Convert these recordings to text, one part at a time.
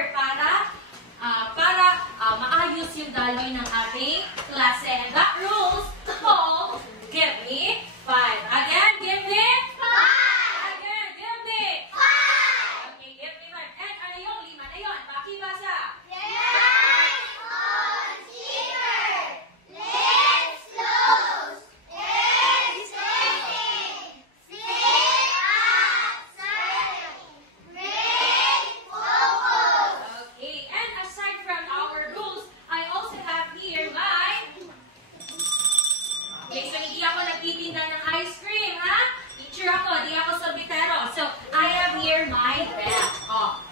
speaker para maayos yung daloy ng ating klase. And that rules called give me 5. Again, give me 5. Again, give me 5. Okay, give me 5. And ano yung 5 na yun? Pakibasa. Let's all cheer. Let's close. Let's sing. Sit up, silent. Break focus. Okay, and aside from our rules, I also have here my... Okay, so hindi ako nagtitinda ng ice cream, ha? Teacher ako, di ako sorbitero. So, I have here my bell. Oh.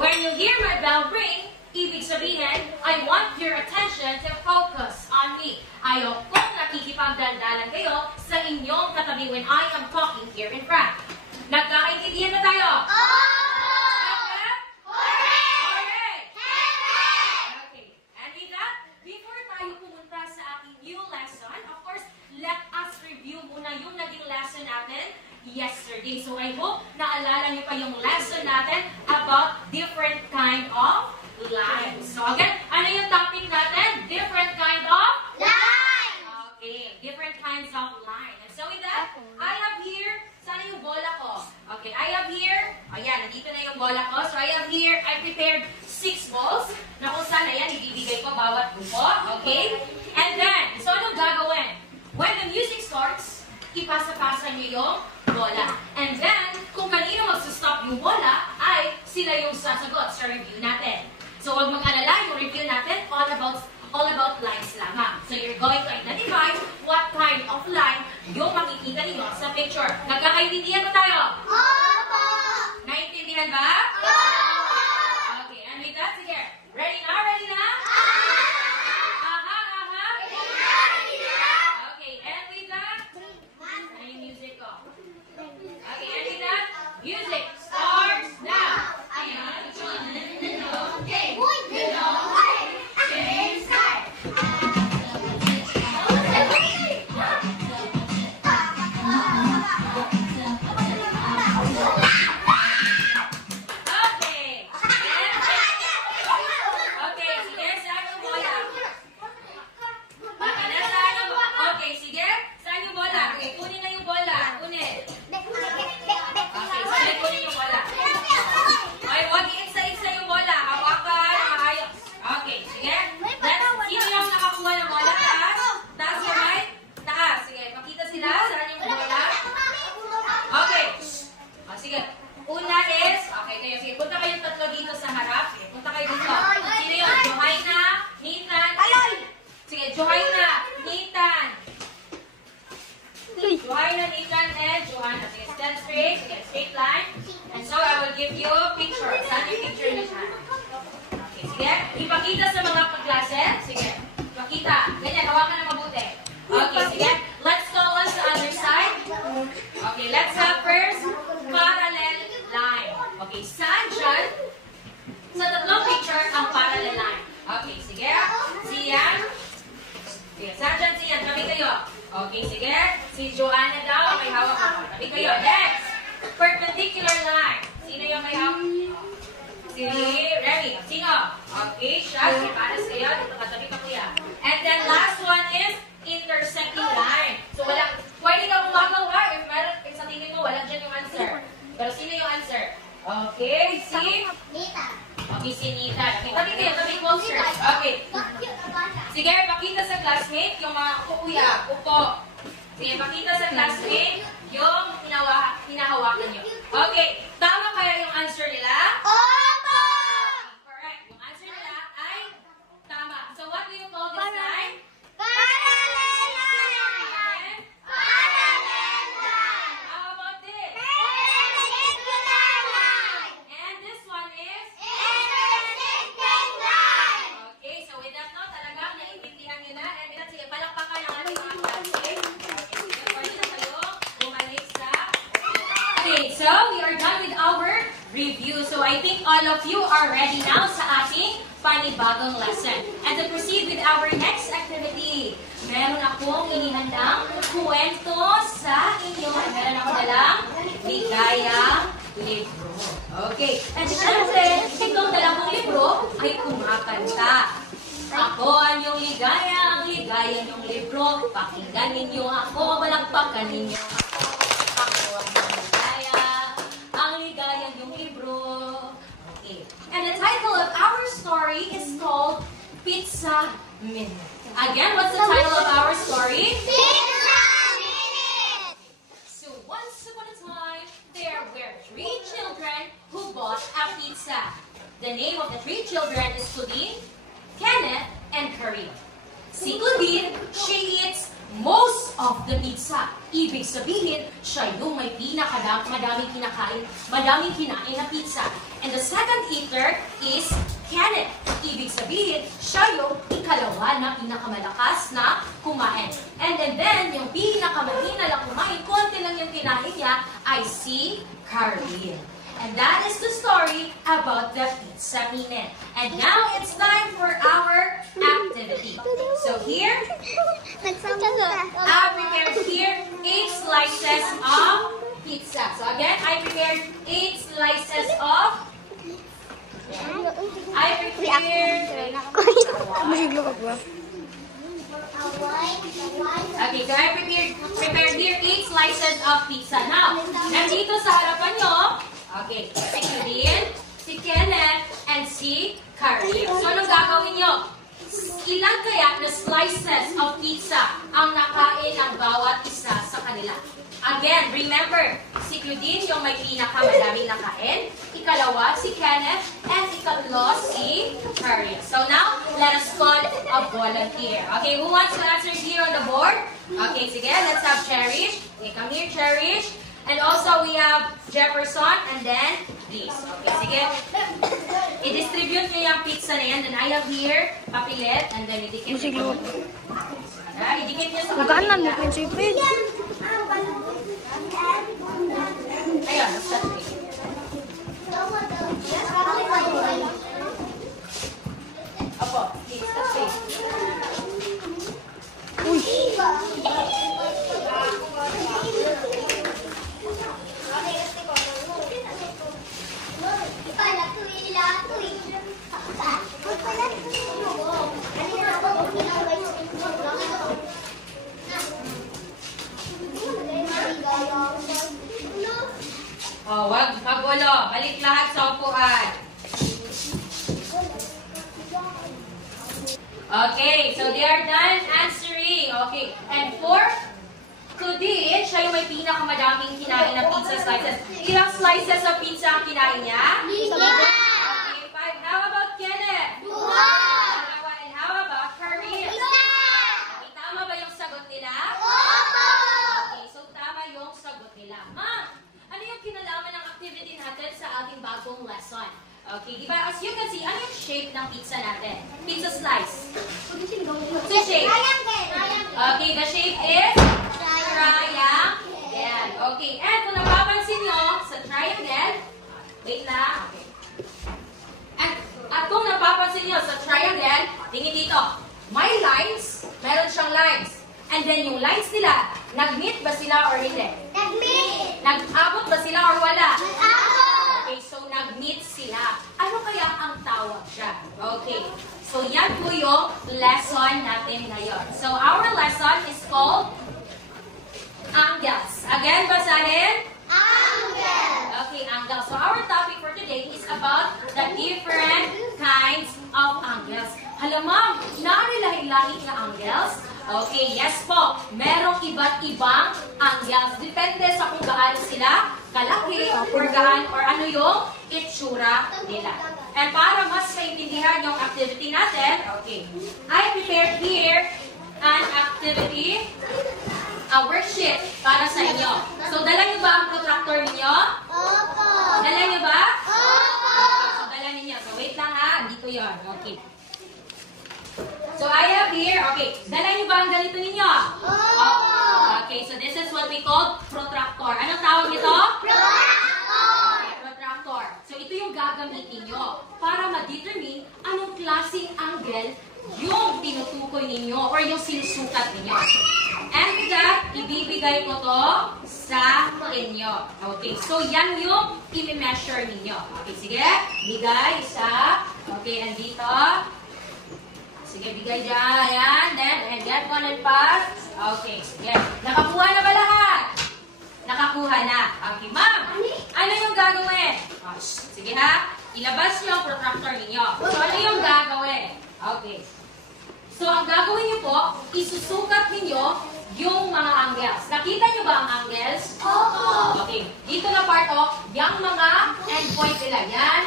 When you hear my bell ring, ibig sabihin, I want your attention to focus on me. Ayaw kong nakikipagdaldalan kayo sa inyong katabi when I am talking here in front. Nagkakaintindihan na tayo? Okay, and with that, before tayo pumunta sa ating new lesson, of course, let us review muna yung naging lesson natin yesterday. So I hope naalala niyo pa yung lesson natin about different kind of lines. So again, ano yung topic natin? Different kind of Line. Okay, different kinds of line. And so with that, I have here, sana yung bola ko? Okay, I have here, ayan, nandito na yung bola ko. So I have here, I prepared 6 balls na kung saan, ayan, ibibigay ko bawat grupo. Okay? And then, so anong gagawin? When the music starts, ipasa-pasa niyo yung bola. And then, kung kanino magsa-stop yung bola, ay sila yung sasagot sa review natin. So huwag mag-alala, yung review natin, all about lines lamang. So you're going to identify what kind of line yung makikita niyo sa picture. Nagkakaintindihan ba tayo? Opo. Naintindihan ba? Opo. Okay, and with that, sige. Ready na? Ready na? Aha, aha. Okay, and with that, ano yung music ko? Okay, and with that, music starts now. Ayan. Okay. Game start. Okay. Okay, sige, saan yung bola? Okay, sige, saan yung bola? Okay, kunin na yung bola. Kunin. Okay, sige, kunin yung bola. Ay, huwag iinsa-insa yung bola. Hawakan, maayos. Okay, sige. Sino yung nakakuha ng bola? Taas? Taas yung right? Taas. Sige, pakita sila. Saan yung bola? Okay. O, sige. Una is, okay kayo. Sige, punta kayong tatlo dito sa harap. Sige, punta kayo dito. Sino yun? Johaina, Nathan. Sige, Johaina, Nathan. Johaina, Nathan, and Johanna. Sige, stand straight. Sige, straight line. And so, I will give you picture. Saan yung picture niyo siya? Okay, sige. Ipakita sa mga kaklase. Sige, ipakita. Ganyan, hawakan na mabuti. Okay, sige. Let's go on sa other side. Okay, let's have first parallel line. Okay, saan dyan? Sa tatlong picture, ang parallel line. Okay, sige. Siyan. Sige, saan dyan siyan? Tabi kayo. Okay, sige. Si Joanna daw, may hawak ako. Tabi kayo. Next, perpendicular line. Sino yung may hawak? Si Remy. Sino? Okay, siya. Si Paras kayo. Dito katabi ka kuya. And then last one is intersecting line. So, pwede ka umagaw ha. If sa tingin mo, walang dyan yung answer. Pero sino yung answer? Okay, si? Okay, si Nita. Okay, tabi kayo. Tabi closer. Okay. Sige, pakita sa classmate yung mga kuya, upo. Sige, pakita sa classmate yung hinahawakan nyo. Okay, tama kaya yung answer nila? Opo. Correct. Yung answer nila ay tama. So what do you call this line? Parallel line. Parallel line. How about this? Perpendicular line. And this one is? Intersecting line. Okay, so with that note, talagang naiintindihan nyo na. And then, sige, palakpakan ang ating mga classmates. Okay, sige, pwede na kayo bumalik sa... Okay, so we are done with our review. So I think all of you are ready now sa ating panibagong lesson. And to proceed with our next activity, meron akong inihandang kwento sa inyo. Meron ako dalang ligayang libro. Okay. And syempre, itong dalawang libro ay kumakanta. Ako ang iyong ligaya, ang ligaya niyong libro. Pakinggan ninyo ako, balakpakan ninyo ako. Ako ang iyong ligaya, ang ligaya niyong libro. Okay. And the title of our story is called Pizza Minute. Again, what's the title of our story? Pizza Minute! So once upon a time, there were 3 children who bought a pizza. The name of the 3 children is Claudine, Kenneth, and Karin. Si Claudine, she eats most of the pizza. Ibig sabihin, siya yung may madaming kinain na pizza. And the second eater is Kenneth. Ibig sabihin, siya yung ikalawa na pinakamalakas na kumain. And then yung pinakamahina lang kumain, konti lang yung kinain niya, ay si Karin. And that is the story about the Pizza Minute. And now it's time for our activity. So here, I prepared here 8 slices of pizza. So again, I prepared 8 slices of. Okay, so I prepared here 8 slices of pizza. Now, nandito sa harapan nyo, okay, si Claudine, si Kenneth, and si Karin. So, anong gagawin nyo? Ilan kaya na slices of pizza ang nakain ng bawat isa sa kanila? Again, remember, si Claudine yung may pinakamadaming nakain, ikalawa si Kenneth, and ikatlo si Karin. So now, let us call a volunteer. Okay, who wants to answer here on the board? Okay, sige, let's have Cherish. Okay, come here, Cherish. And also, we have Jefferson, and then this. Okay, sige. I-distribute nyo yung pizza na yan. Then I have here, papilet, and then idikit nyo. Idikit nyo sa Magkaanan mo, papilet. prinsipin. Ayan, start me. Opo, please, touch me. Uy. Oh, wag magulo. Balik lahat sa upuan. Okay, so they are done answering. Okay, and for Claudine, siya yung may pinakamadaming kinain na pizza slices. Ilang slices of pizza ang kinain niya? Okay, 5. How about Kenneth? 2. And how about Karin? Okay, tama ba yung sagot nila? Okay, so tama yung sagot nila. Ma'am, ano yung kinalaman ng activity natin sa ating bagong lesson? Okay, diba? As you can see, ano yung shape ng pizza natin? Pizza slice. What's the shape? Okay, the shape is triangle. Okay, and kung napapansin nyo sa triangle, wait lang. Okay. At kung napapansin nyo sa triangle, tingin dito, may lines, meron siyang lines. And then yung lines nila, nag-meet ba sila or hindi? Nag-abot ba sila or wala? Okay, so nag-meet sila. Ano kaya ang tawag siya? Okay, so yan po yung lesson natin ngayon. So our lesson is called angles. Again, basahin? Okay, angles. So our topic for today is about the different kinds of angles. Hala ma'am, narilahi-lahi na angles? Okay, yes po. Merong iba't ibang angles. Depende sa kung gaano sila kalaki or ano yung itsura nila. And para mas maintindihan yung activity natin, okay, I prepared here an activity, a worksheet para sa inyo. So, dala nyo ba ang protractor ninyo? Dala nyo ba? So, dala ninyo. So, wait lang ha. Dito yun. Okay. So, I have here, okay, dala nyo ba ang ganito ninyo? Okay, so this is what we call protractor. Anong tawag nito? Okay, protractor. So, ito yung gagamitin nyo para ma-determine anong klaseng angle yung tinutukoy ninyo or yung sinusukat ninyo. And with that, ibibigay ko to sa inyo. Okay, so yan yung i-measure ninyo. Okay, sige. Bigay, isa. Okay, and dito. Sige, bigay dyan. Ayan, then, and get one and pass. Okay, sige. Nakakuha na ba lahat? Nakakuha na. Okay, ma'am. Ano yung gagawin? Oh, sige ha. Ilabas niyo ang protractor ninyo. So, ano yung gagawin? Okay. So, ang gagawin niyo po, isusukat ninyo yung mga angles. Nakita niyo ba ang angles? Oo. Okay. Dito na part of, yung mga endpoint nila. Yan.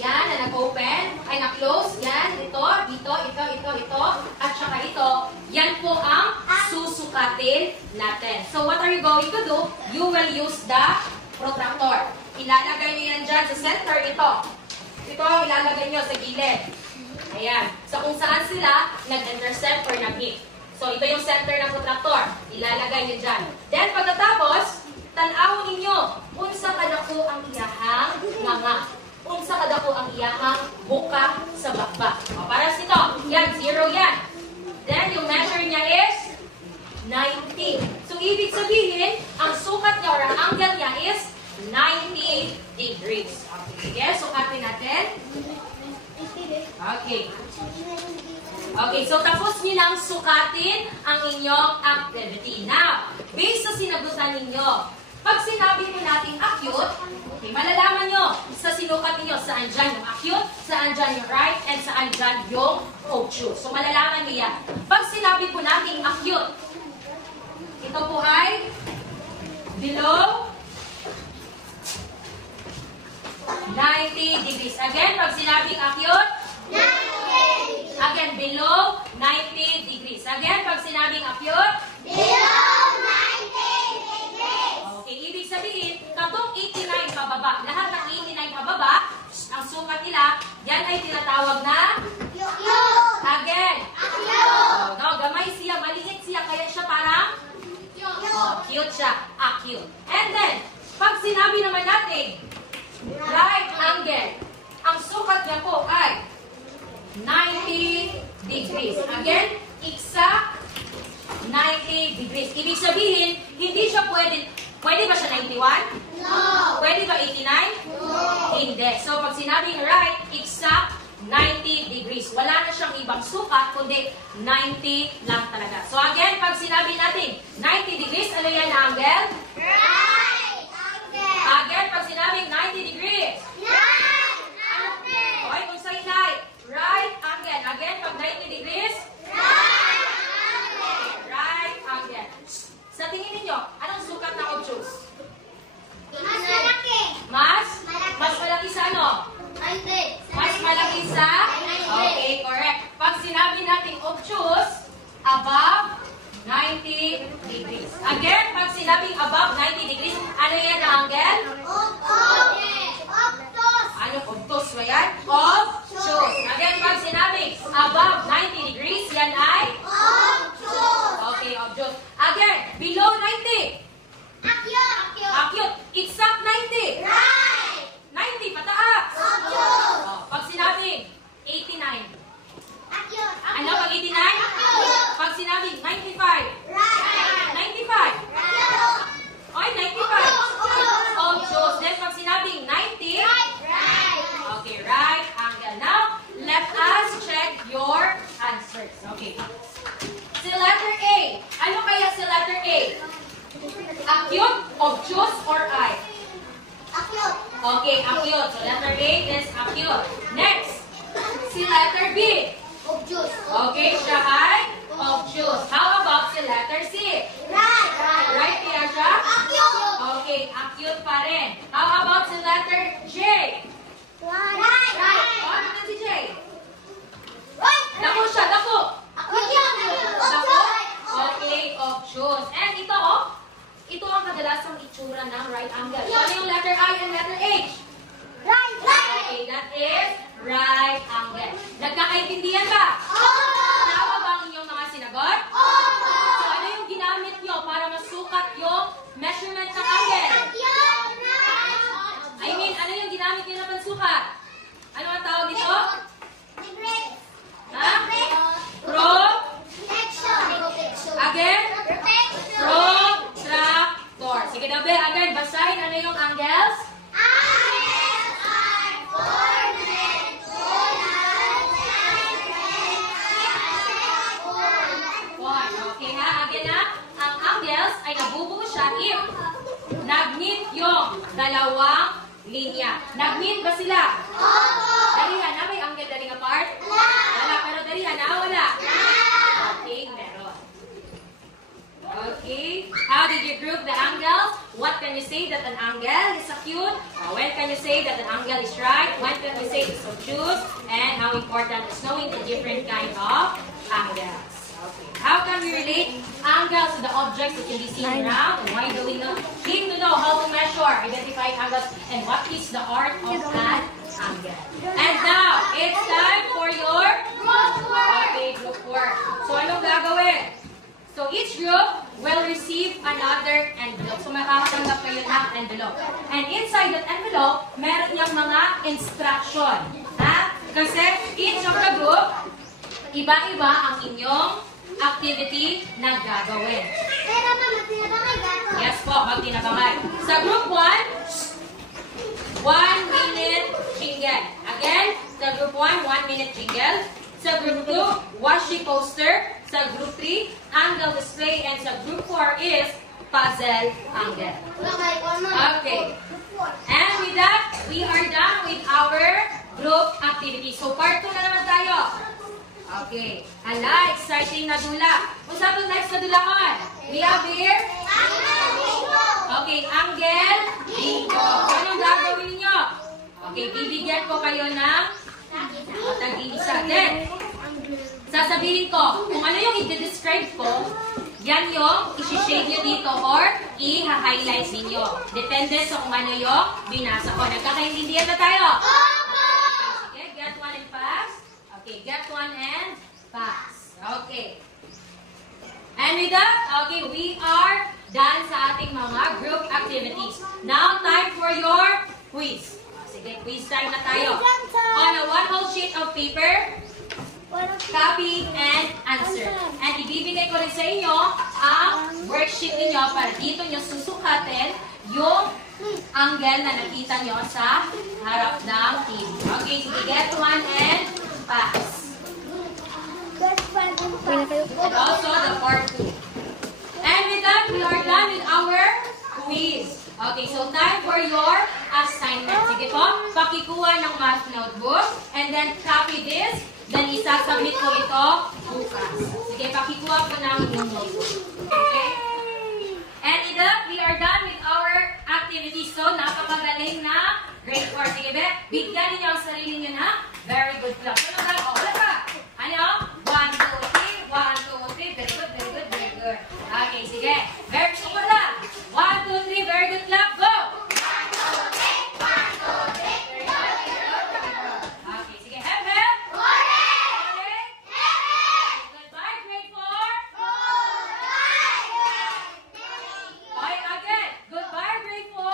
Yan na nag-open. Ay, na-close. Yan. Ito, dito, ito. At saka ito. Yan po ang susukatin natin. So, what are you going to do? You will use the protractor. Ilalagay niyo yan dyan sa center. Ito. Ito ang ilalagay niyo sa gilid. Ayan. So, kung saan sila nag-intercept or nag-hit. So, ito yung center ng protractor. Ilalagay niyo dyan. Then, pagkatapos, tanawin ninyo, unsa kada po ang iyahang nga. Unsa kada po ang iyahang buka sa bakbak. O, para sa ito. Yan, 0 yan. Then, yung measure niya is 90. So, ibig sabihin, ang sukat niya or ang angle niya is 90 degrees. Okay, sige. Sukatin natin. Okay. Okay, so tapos niyo nang sukatin ang inyong activity. Now, based sa sinagutan ninyo, pag sinabi mo natin acute, okay, malalaman nyo sa sinukat ninyo saan dyan yung acute, saan dyan yung right, and saan dyan yung obtuse. So, malalaman nyo yan. Pag sinabi po natin acute, ito po ay below 90 degrees. Again, pag sinabing acute, 90. again, below 90 degrees. Again, pag sinabing acute, Below 90 degrees. okay, ibig sabihin, katong 89 pababa, lahat ng 89 pababa, ang sukat nila, yan ay tinatawag na Acute. again. Acute. No, gamay siya, maliit siya, kaya siya parang cute siya, acute. And then, pag sinabi naman natin, right angle, ang sukat niya po ay 90 degrees. Again, exact 90 degrees. Ibig sabihin, hindi siya pwede ba siya 91? No. Pwede ba 89? No. Hindi. So, pag sinabing right, exact 90 degrees. Wala na siyang ibang sukat, kundi 90 lang talaga. So, again, pag sinabi natin 90 degrees, ano yan na angle? Right angle. Again, pag sinabing 90 degrees, Right angle. okay, kung sa inay, right angle. Again, pag 90 degrees, Right angle. right angle. Sa tingin ninyo, anong sukat ng obtuse? Mas malaki. Mas malaki sa ano? 90. Mas malaki sa? Okay, correct. Pag sinabi natin obtuse, above 90 degrees. Again, pag sinabing above 90 degrees, ano yan na angle? Octus. Ano, obtuse ba yan? Obtuse. Again, pag sinabing above 90 degrees, yan ay? Octus. Okay, obtuse. Again, below 90. Acute. Acute. Exact 90. Right. 90, pataas. Octus. Oh, pag sinabing 89. Acute. Ano, pag 89? Acute. Pag sinabing 95. Right. 95. Acute. Oy, 95. Obtuse. Then, pag sinabing 90. Right. Okay, right angle. Now, let us check your answers. Okay. Si letter A. Ano kaya si letter A? Acute, obtuse, or I? Acute. Okay, acute. So, letter A is acute. Next, si letter B. Obtuse. Okay, siya ay obtuse. How about si letter C? Right. Right kaya siya? Acute. Okay, acute pa rin. How about si letter J? Right. Ano na si J? Right. Dako siya, dako. Dako? Acute. Okay, obtuse. And ito, oh, ito ang kadalasang itsura ng right angle. So, ano yung letter I and letter H? Right. Okay, that is right angle. Nagkakaintindihan ba? Tama ba ang inyong mga sinagot? So, ano yung ginamit nyo para masukat yung measurement ng angle? I mean, ano yung ginamit nyo na pansukat? Ano ang tawag dito? Ha? Again? Protractor. Sige daw, Okay, again, basahin ano yung angles? Angels are formed Okay ha, again ha. Ang angles ay nabubuo siya if nag-meet yung dalawang linya. Nag-meet ba sila? Dalihan na, may angle daling apart? Wala, pero dalihan na, wala? Okay, meron. Okay, how did you group the angles? What can you say that an angle is acute? When can you say that an angle is right? When can you say it's obtuse? And how important is knowing the different kind of angles? Okay. How can we relate angles to the objects that can be seen around? And why do we need to know how to measure, identify angles, and what is the art of an angle? And now, it's time for your group work. So, anong gagawin? So, each group will receive another envelope. So, makakatanggap kayo ng envelope. And inside that envelope, meron niyang mga instruction. Ha? Kasi each of the group, iba-iba ang inyong activity na gagawin. Pero mama, tinabangay gato. Yes po, magtinabangay. Sa group 1, 1 minute jingle. Again, sa group 1, 1 minute jingle. Sa group 2, washi poster. Sa group 3, angle display. And sa group 4 is puzzle angle. Okay. And with that, we are done with our group activity. So part 2 na naman tayo. Okay. Hala, exciting na dula. Kung saan yung next na dulaan? We have here? Okay, angle, bingo. So, anong gagawin ninyo? Okay, bibigyan ko kayo ng tag-iisa. Then, sasabihin ko, kung ano yung i-describe ko, yan yung isi-shade nyo dito or i-highlight ninyo. Depende sa kung ano yung binasa ko. Nagkakaintindihan na tayo? Okay, get one and pass. Okay, get one and pass. Okay. And with that, okay, we are done sa ating mga group activities. Now, time for your quiz. Sige, quiz time na tayo. On a one whole sheet of paper, copy and answer. And ibibigay ko rin sa inyo ang worksheet ninyo para dito nyo susukatin yung angle na nakita nyo sa harap ng TV. Okay, sige, get one and pass. And also the part 2. And with that, we are done with our quiz. Okay, so time for your assignment. Sige po, pakikuha ng math notebook and then copy this. Then isasubmit ko ito bukas. Sige, pakikuha po ng inyong notebook. Okay? And with that, we are done with our activity. So, napakagaling na grade 4. Sige, be, bigyan niyo ang sarili niyo na very good club. Ano ba? O, wala pa. Ano? 1, 2, 3. 1, 2, 3. Very good, very good, very good. Okay, sige. Very good na. 1, 2, 3. Very good club. Go! 1, 2, 3. 1, 2, 3. Very good, very good, very good. Okay, sige. Hem, hem. Goodbye, grade 4. Okay, again. Goodbye, grade 4.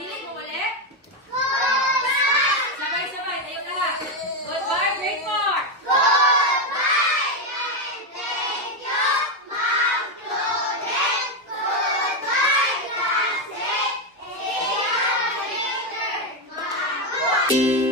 Dili mo ulit. Sabay-sabay, tayo lahat. Goodbye, grade 4. Goodbye,